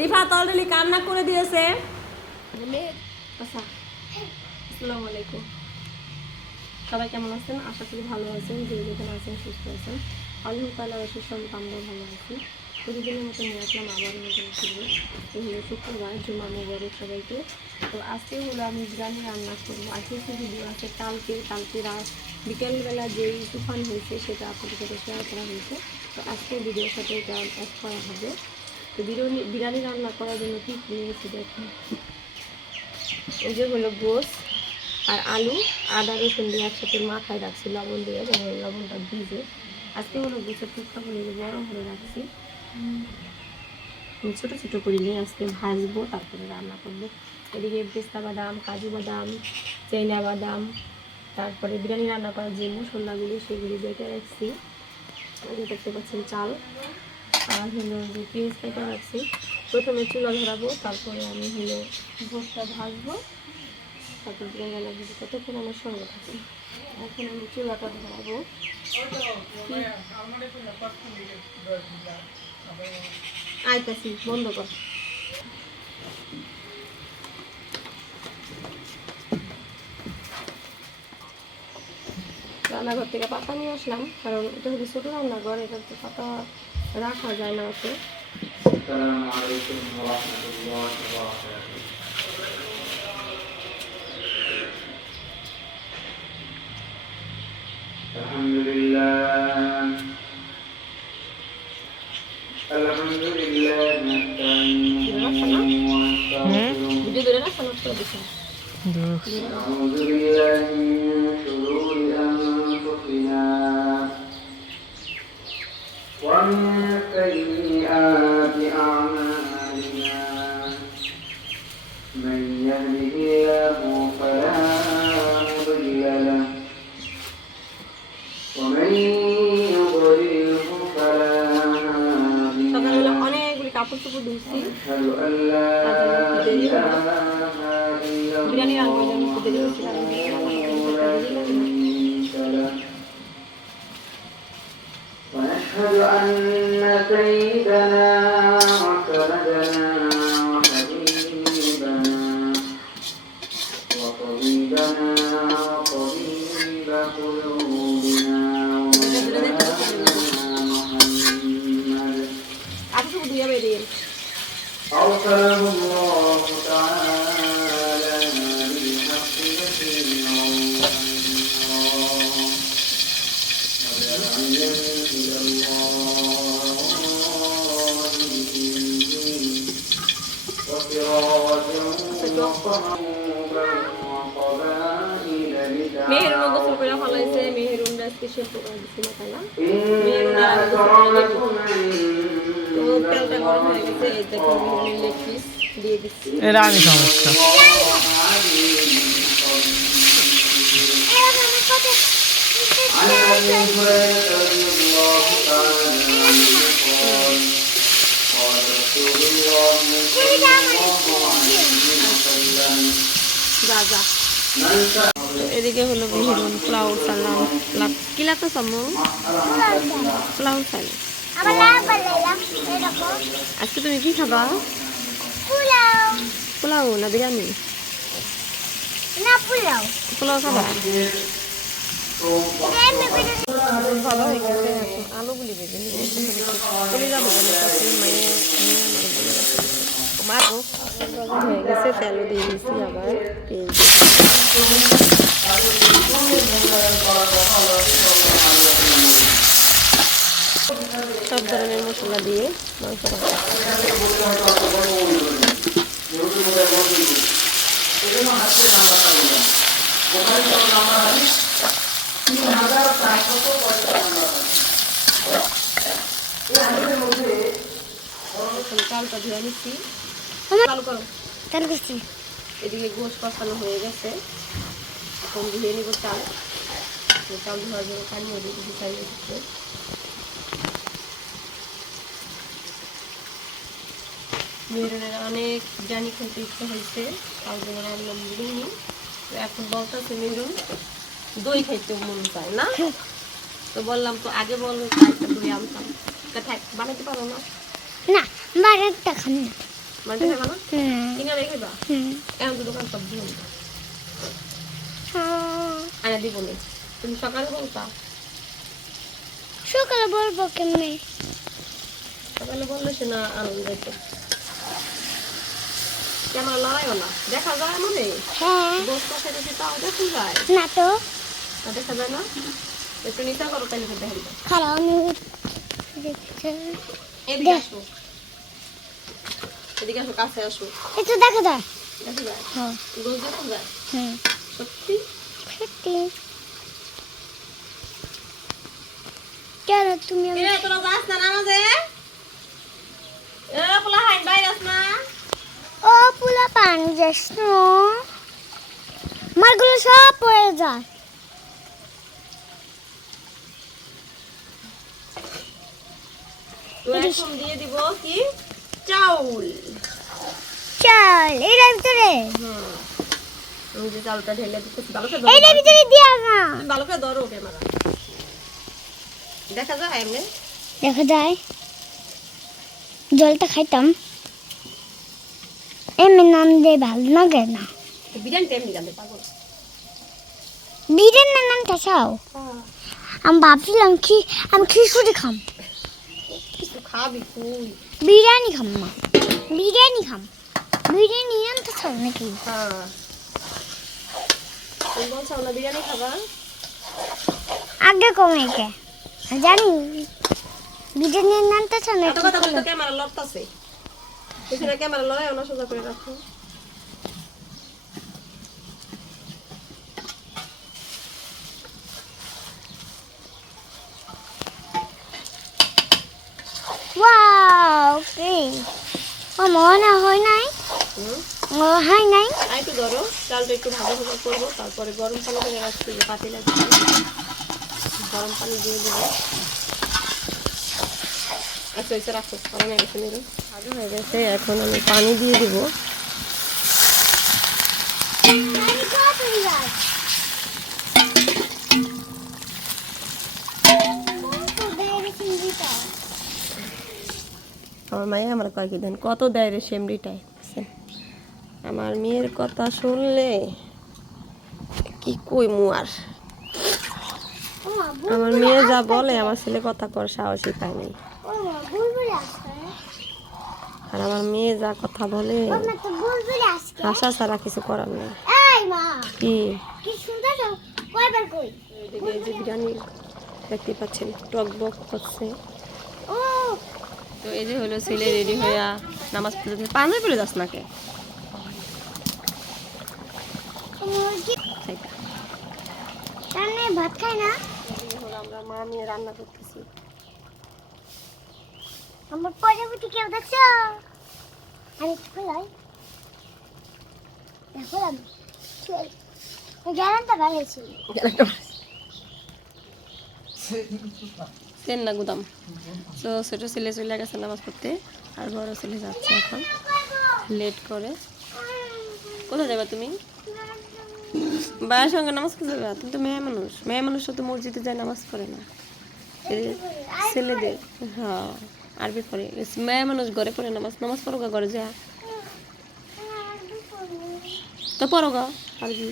Rifat already কান্না করে দিয়েছে। আসসালামু আলাইকুম, সবাই কেমন আছেন? আশা করি ভালো আছেন, যে যেখানে আছেন সুস্থ আছেন। আল্লাহ তাআলার অশেষ রহমতে আমরা ভালো আছি। প্রতিদিনের মতো নিয়ে আসলাম আবারও নতুন ভিডিও। এই হলো শুক্রবার, জুমা মুবারক সবাইকে। তো আজকে হলো আমি বিরিয়ানি রান্না করবো। আর কিছু ভিডিও আছে কালকে রাত বিকেলবেলা যেই তুফান হয়েছে সেটা আপনাদের সাথে শেয়ার করা হয়েছে। তো আজকে ভিডিওর সাথে এটা অ্যাড করা হবে। তো বিরিয়ানি রান্না করার জন্য কী নিয়েছি দেখুন। এই যে হলো গোস আর আলু, আদা রসুন দিয়ে একসাথে মাথায় রাখছি লবণ দিয়ে, যেন লবণটা ভিজে। আজকে হলো গোসের টুকরাগুলো বড় করে রাখছি, ছোটো ছোটো করে নিয়ে আজকে ভাজবো, তারপরে রান্না করবো। এদিকে পেস্তা বাদাম, কাজু বাদাম, চাইনা বাদাম, তারপরে বিরিয়ানি রান্না করার যে মশলাগুলি সেগুলি বেটে রাখছি। দেখতে পাচ্ছেন চাল, আর হলো যে পেঁয়াজ কেটে রাখছি। প্রথমে চুলা ধরাবো, তারপরে আমি হলো ভোটটা ভাজবো, তারপর বিরিয়ানি রান্না করবো। ততক্ষণ আমার সঙ্গে থাকি। এখন আমি চুলাটা ধরাবো। আইতাছি, বন্ধ কর। রান্নাঘর থেকে পাতা নিয়ে আসলাম, কারণ এটা হচ্ছে ছোটো রান্নাঘর, এটাতে পাতা রাখা যায় না অত। ومن سيئات أعمالنا من يهده الله فلا مضل له ومن يضلله فلا هادي له وأشهد أن لا إله إلا الله وحده لا شريك له ونشهد أن سيدنا وسندنا وحبيبنا وطبيبنا وطبيب قلوبنا ومولانا محمد أرسله الله تعالى بالحق بشيرا وداعيا إلى الله بإذنه وسراجا وقمرا وقبائل إنا أكرمكم এটা আমি সমস্যা عن أبي هريرة رضي الله تعالى عنه قال قال رسول الله صلى الله عليه وسلم من এদিকে হলো বিহিরুন পোলাও সালাম কি লাগতো সামু পোলাও সাল। আজকে তুমি কি খাবা? পোলাও না বিরিয়ানি? পোলাও খাবা? ভালো হয়ে গেছে। আলুগুলি বেজে মারবো হয়ে গেছে, তেলও দিয়ে দিচ্ছি, আবার সব ধরনের মশলা দিয়ে মাংস চালটা ধুয়ে নিচ্ছি। এদিকে গোশ কষানো হয়ে গেছে, এখন ধুয়ে নিব চাল। চাল ধোয়ার জন্য পানি চাই দিচ্ছে। মেয়েদের অনেক বিরিয়ানি খেতে ইচ্ছে হয়েছে, তার জন্য আনলাম বিরিয়ানি। তো এখন বলতেছে মেরুন দই খাইতে মন চায় না, তো বললাম তো আগে বলো একটা দই আনতাম। থাক বানাতে পারো না? না বাড়িটা খান না। বানাতে পারো না? কিনা রেখেবা এখন তো দোকান সব দিয়ে আনা দিব না। তুমি সকালে বলতা? সকালে বলবো কেমনে? সকালে বললে সে না আনন্দ যেত। ক্যামেরা লড়াইও না, দেখা যায় মনে হ্যাঁ বসতে সেটা তাও দেখা যায় না তো না, দেখা যায় না। একটু নিচা করো তাহলে দেখা যায়। খারাপ আমি দেখতে এদিকে আসো, এদিকে আসো, কাছে আসো। একটু দেখা যায়। দেখা যায় হ্যাঁ রোজ দেখা যায় হুম সত্যি। সত্যি কেন তুমি এ তোরা যাস না নামাজে? এ পোলা হাইন বাইরে আস না? ও পুলা পানি যাস না মারগুলো সব পড়ে যায়। তোরা এখন দিয়ে দিব কি চাউল। চল এটার ভিতরে আমি যে চাউলটা ঢেলে দিতেছি ভালো করে এইটার ভিতরে দিয়া না তুমি ভালো করে ধরো ক্যামেরা, দেখা যায় এমনি। দেখা যায় জলটা খাইতাম এমনি নাম দিয়ে ভালো লাগে না। বিরিয়ানি টাইম নিয়ে পাগল। বিরিয়ানি নামটা চাও আমি ভাবছিলাম কি আমি খিচুড়ি খাম কিছু খাবি তুই? বিরিয়ানি খাম না বিরিয়ানি খাম বিরিয়ানি আনতে চাও নাকি? হ্যাঁ তুমি বলছো না বিরিয়ানি খাবা? আগে কমে কে জানি বিরিয়ানি আনতে চাও এত কথা বলতে নাকি? ক্যামেরা লড়তাছে, পিছনে ক্যামেরা লড়াই না, সোজা করে রাখো। ওয়াও কি ও মনে হয় নাই ও হয় নাই আর একটু ধরো, চালটা একটু ভাজা ভাজা করবো, তারপরে গরম পানি করে রাখছি যে পাতি লাগবে, গরম পানি দিয়ে দেবো। আচ্ছা এসে রাখো, গরম হয়ে গেছে মেরু, ভাজা হয়ে গেছে। এখন আমি পানি দিয়ে দিব। আমার মায়ে আমার কয়েকই দেন কত দেয় রে সেমরিটাই। আমার মেয়ের কথা শুনলে কি কই মু আর, আমার মেয়ে যা বলে আমার ছেলে কথা কর সাহসই পায় নাই। আর আমার মেয়ে যা কথা বলে আশা ছাড়া কিছু করার নেই। কি এদিকে এই যে বিরিয়ানি দেখতে পাচ্ছেন টক বক করছে। তো এই যে হলো ছেলে রেডি হইয়া নামাজ পড়তে। পাঞ্জাবি পড়ে যাস নাকে? ভাত খাই না আমরা মা নিয়ে রান্না করতেছি। আমার প্রজাপতি কেউ দেখছো? আমি খোলাই খোলাম গ্যারান্টা ভালো ছিল সেন না গুদাম। তো ছোট ছেলে চলে গেছে নামাজ পড়তে, আর বড় ছেলে যাচ্ছে এখন লেট করে। কোথায় যাবে তুমি? বাবার সঙ্গে নামাজ পড়তে যাবে? তুমি তো মেয়ে মানুষ, মেয়ে মানুষরা তো মসজিদে যায় নামাজ পড়ে না। ছেলেদের হ্যাঁ আরবি পড়ে, মেয়ে মানুষ ঘরে পড়ে নামাজ। নামাজ পড়ো গা ঘরে যা, তো পড়ো গা আরবি।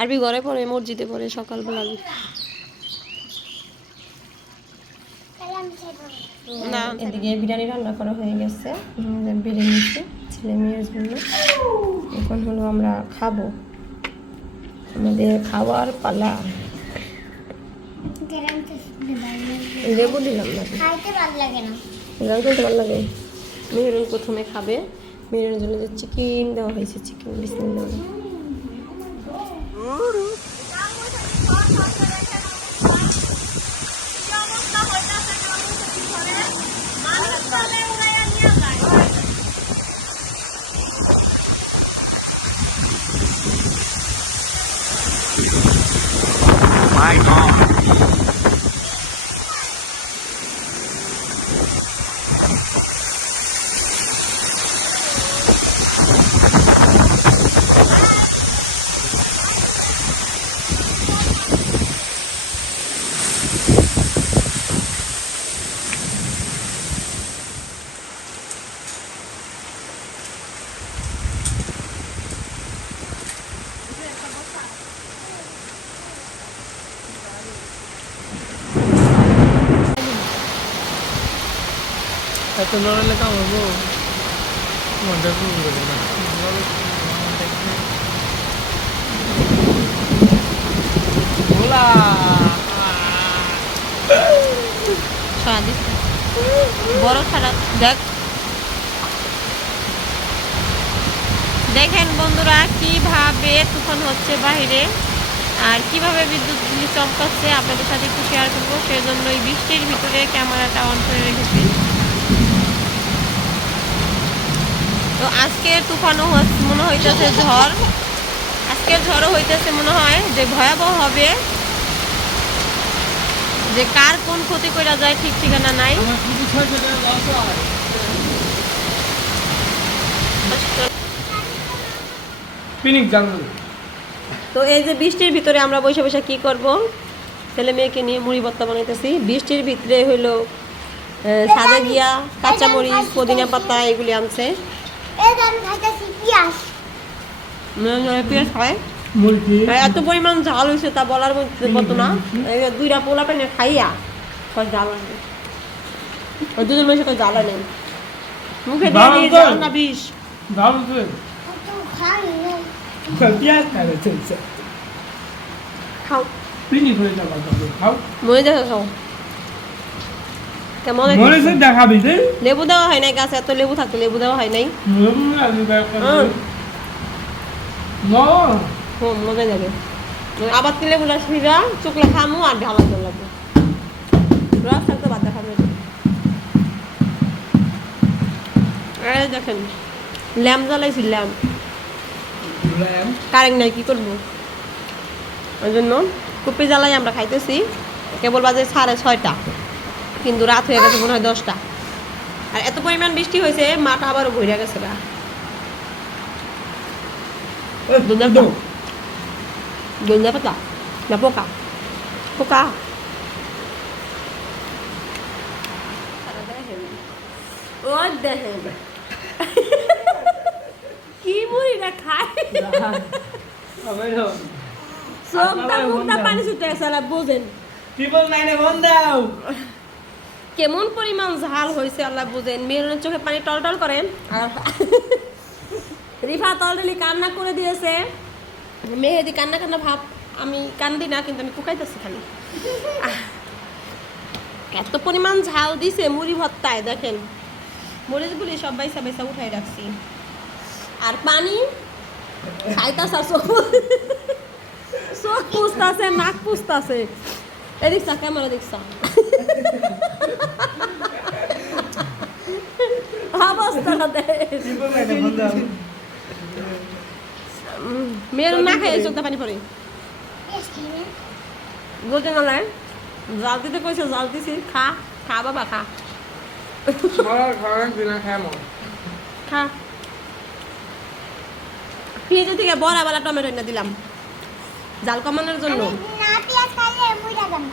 আরবি ঘরে পড়ে, মসজিদে পড়ে সকালবেলা। না এদিকে বিরিয়ানি রান্না করা হয়ে গেছে, বেড়ে নিচ্ছি ছেলে মেয়ের জন্য। এখন হলো আমরা খাবো, আমাদের খাওয়ার পালা। লেবু দিলাম না, খাইতে ভালো লাগে না। গান করতে ভালো লাগে। মেহরুন প্রথমে খাবে, মেহরুনের জন্য যে চিকেন দেওয়া হয়েছে, চিকেন বিসমিল্লাহ। My God. এত লড়ালে কামাবো মনটা খুব করে না ভোলা স্বাদিষ্ট বড় ছাড়া দেখ দেখেন বন্ধুরা কিভাবে তুফান হচ্ছে বাইরে আর কিভাবে বিদ্যুৎগুলি চমকাচ্ছে আপনাদের সাথে একটু শেয়ার করবো সেজন্য এই বৃষ্টির ভিতরে ক্যামেরাটা অন করে রেখেছি তো আজকের তুফানও মনে হইতেছে ঝড় আজকের ঝড়ও হইতেছে মনে হয় যে ভয়াবহ হবে যে কার কোন ক্ষতি করা যায় ঠিক ঠিকানা নাই পিনিক জানল তো এই যে বৃষ্টির ভিতরে আমরা বসে বসে কি করব ছেলে মেয়েকে নিয়ে মুড়ি ভর্তা বানাইতেছি বৃষ্টির ভিতরে হইলো সাদা গিয়া কাঁচামরিচ পুদিনা পাতা এগুলি আনছে এই আমি খাইতেছি পিয়াজ পেঁয়াজ খায় মুরগি এত পরিমাণ ঝাল হয়েছে তা বলার মতো না এই যে দুইটা পোলা পেনে খাইয়া সব ঝাল আছে ওই দুজন মেয়ের সাথে জ্বালা নেই মুখে দিয়ে দিয়ে জ্বাল না বিষ দাম তো তো খাই না পিয়াজ খাবে চলছে খাও পিনিক হয়ে যাবে খাও মরে দেখো খাও কেমন মরে সে দেখাবি রে লেবু দেওয়া হয় নাই গাছে এত লেবু থাকতো লেবু দেওয়া হয় নাই নো মজা যাবে আবার কি লেবুটা সিরা চুকলা খামু আর ঢালা জল লাগবে রস থাকতে বাদ দেখাবে এই দেখেন ল্যাম্প জ্বালাইছি ল্যাম্প কারেন্ট নাই কি করবো ওই জন্য কুপি জ্বালাই আমরা খাইতেছি কেবল বাজে 6:30 কিন্তু রাত হয়ে গেছে মনে হয় 10টা আর এত পরিমাণ বৃষ্টি হয়েছে মাটা আবারও ভরে গেছে গা দুধ পাতা না পোকা পোকা ও দেখেন কি মুড়িটা খায় চোখটা মুখটা পানি ছুটে গেছে বোঝেন ট্রিপল নাইনে ফোন দাও কেমন পরিমাণ ঝাল হয়েছে আল্লাহ বুঝেন মেয়ের চোখে পানি টলটল করে আর রিফা তলটলি কান্না করে দিয়েছে মেহেদি কান্না কান্না ভাব আমি কান্দি না কিন্তু আমি কুকাইতেছি খালি এত পরিমাণ ঝাল দিছে মুড়ি ভর্তায় দেখেন মরিচগুলি সব বাইসা বাইসা উঠাই রাখছি আর পানি খাইতাছে আর চোখ পুষতাছে নাক পুষতাছে এদিকছা ক্যামেরা দেখছা অবস্থাটা মেয়ের না খাই চোখটা পানি পড়ে বলতে না লাই জাল দিতে কইছে জাল দিছি খা খা বাবা খা খা ফ্রিজে থেকে বড়াবেলা টমেটো এনে দিলাম জাল কমানোর জন্য না পিয়াজ খাইলে মুইরা গাম